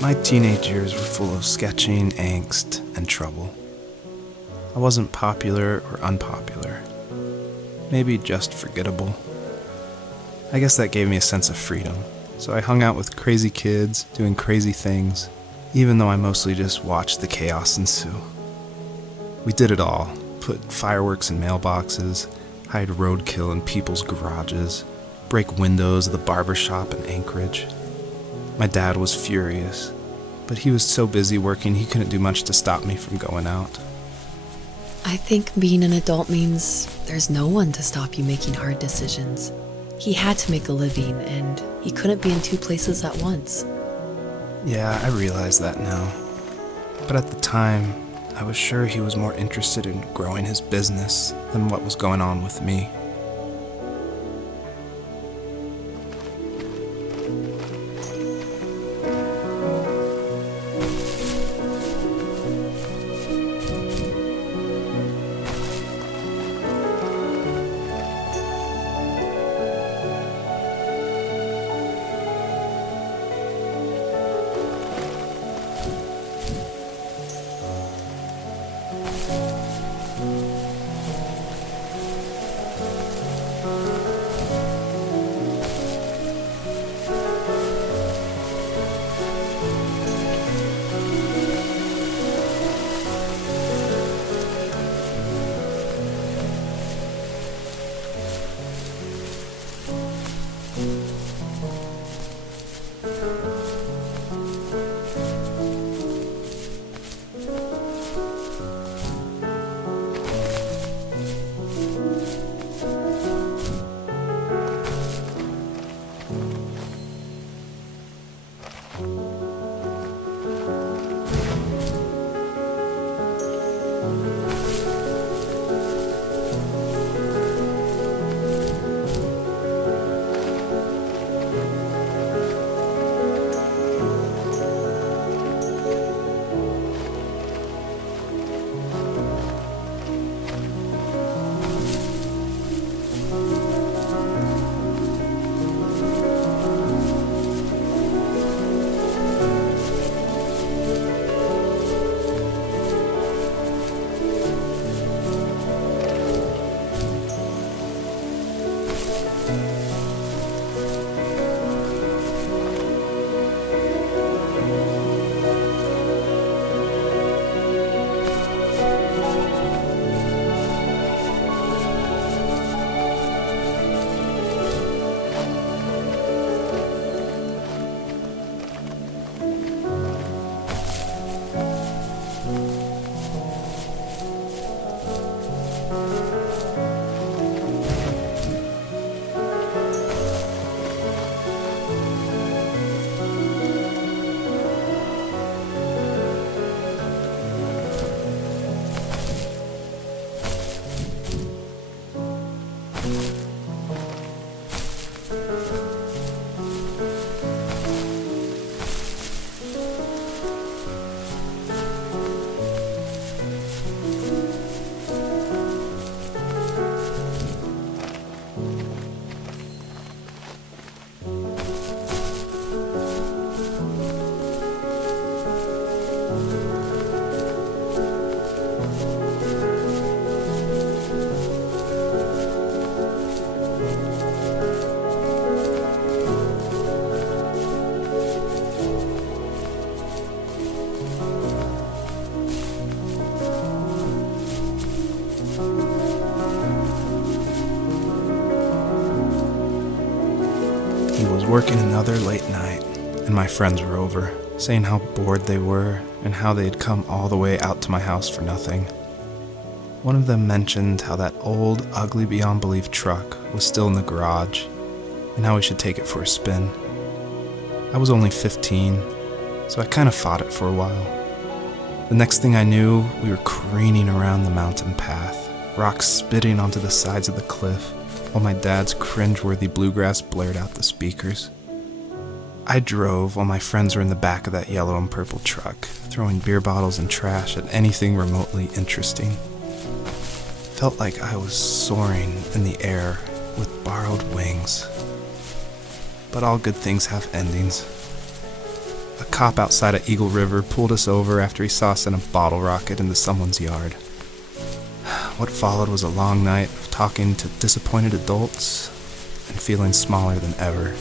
My teenage years were full of sketching, angst, and trouble. I wasn't popular or unpopular. Maybe just forgettable. I guess that gave me a sense of freedom, so I hung out with crazy kids, doing crazy things, even though I mostly just watched the chaos ensue. We did it all, put fireworks in mailboxes, hide roadkill in people's garages, break windows of the barber shop in Anchorage. My dad was furious, but he was so busy working he couldn't do much to stop me from going out. I think being an adult means there's no one to stop you making hard decisions. He had to make a living, and he couldn't be in two places at once. Yeah, I realize that now. But at the time, I was sure he was more interested in growing his business than what was going on with me. He was working another late night, and my friends were over, saying how bored they were and how they'd come all the way out to my house for nothing. One of them mentioned how that old, ugly beyond belief truck was still in the garage, and how we should take it for a spin. I was only 15, so I kind of fought it for a while. The next thing I knew, we were careening around the mountain path, rocks spitting onto the sides of the cliff, while my dad's cringeworthy bluegrass blared out the speakers. I drove while my friends were in the back of that yellow and purple truck, throwing beer bottles and trash at anything remotely interesting. Felt like I was soaring in the air with borrowed wings. But all good things have endings. A cop outside of Eagle River pulled us over after he saw us in a bottle rocket into someone's yard. What followed was a long night of talking to disappointed adults and feeling smaller than ever.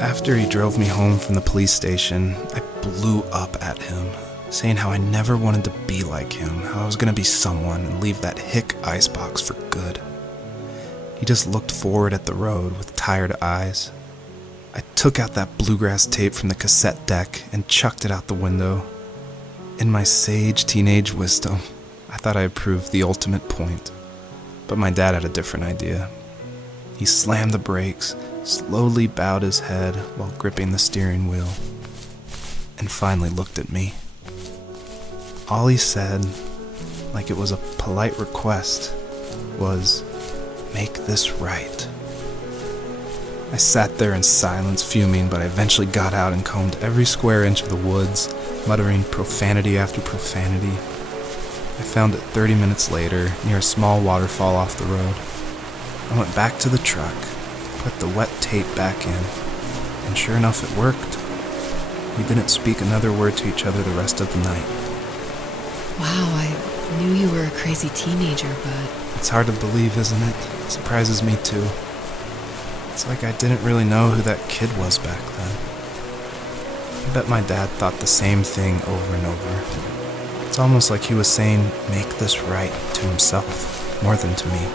After he drove me home from the police station, I blew up at him, saying how I never wanted to be like him, how I was going to be someone and leave that hick icebox for good. He just looked forward at the road with tired eyes. I took out that bluegrass tape from the cassette deck and chucked it out the window. In my sage teenage wisdom, I thought I had proved the ultimate point, but my dad had a different idea. He slammed the brakes, slowly bowed his head while gripping the steering wheel, and finally looked at me. All he said, like it was a polite request, was, "Make this right." I sat there in silence, fuming, but I eventually got out and combed every square inch of the woods, muttering profanity after profanity. I found it 30 minutes later, near a small waterfall off the road. I went back to the truck, put the wet tape back in, and sure enough it worked. We didn't speak another word to each other the rest of the night. Wow, I knew you were a crazy teenager, but... It's hard to believe, isn't it? It surprises me too. It's like I didn't really know who that kid was back then. I bet my dad thought the same thing over and over. It's almost like he was saying, "Make this right," to himself, more than to me.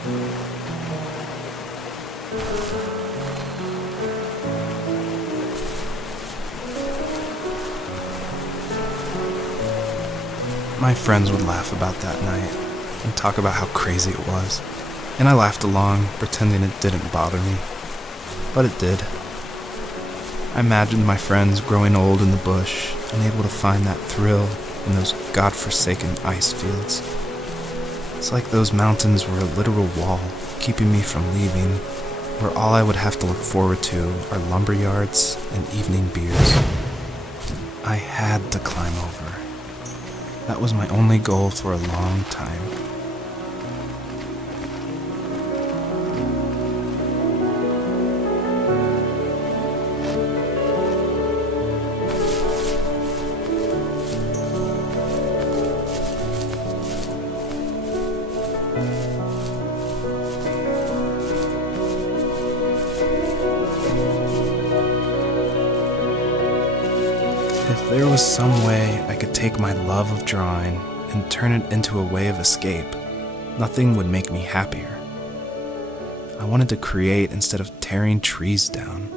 My friends would laugh about that night and talk about how crazy it was, and I laughed along, pretending it didn't bother me. But it did. I imagined my friends growing old in the bush, unable to find that thrill in those godforsaken ice fields. It's like those mountains were a literal wall, keeping me from leaving, where all I would have to look forward to are lumber yards and evening beers. I had to climb over. That was my only goal for a long time. If there was some way I could take my love of drawing and turn it into a way of escape, nothing would make me happier. I wanted to create instead of tearing trees down.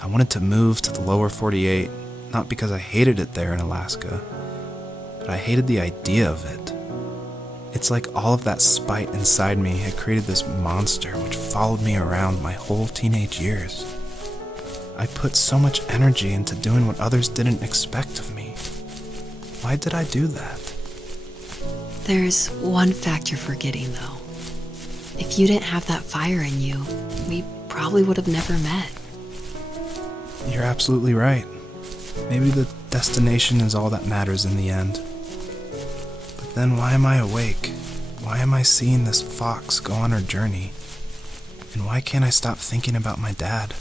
I wanted to move to the lower 48, not because I hated it there in Alaska, but I hated the idea of it. It's like all of that spite inside me had created this monster which followed me around my whole teenage years. I put so much energy into doing what others didn't expect of me. Why did I do that? There's one fact you're forgetting, though. If you didn't have that fire in you, we probably would have never met. You're absolutely right. Maybe the destination is all that matters in the end. But then why am I awake? Why am I seeing this fox go on her journey? And why can't I stop thinking about my dad?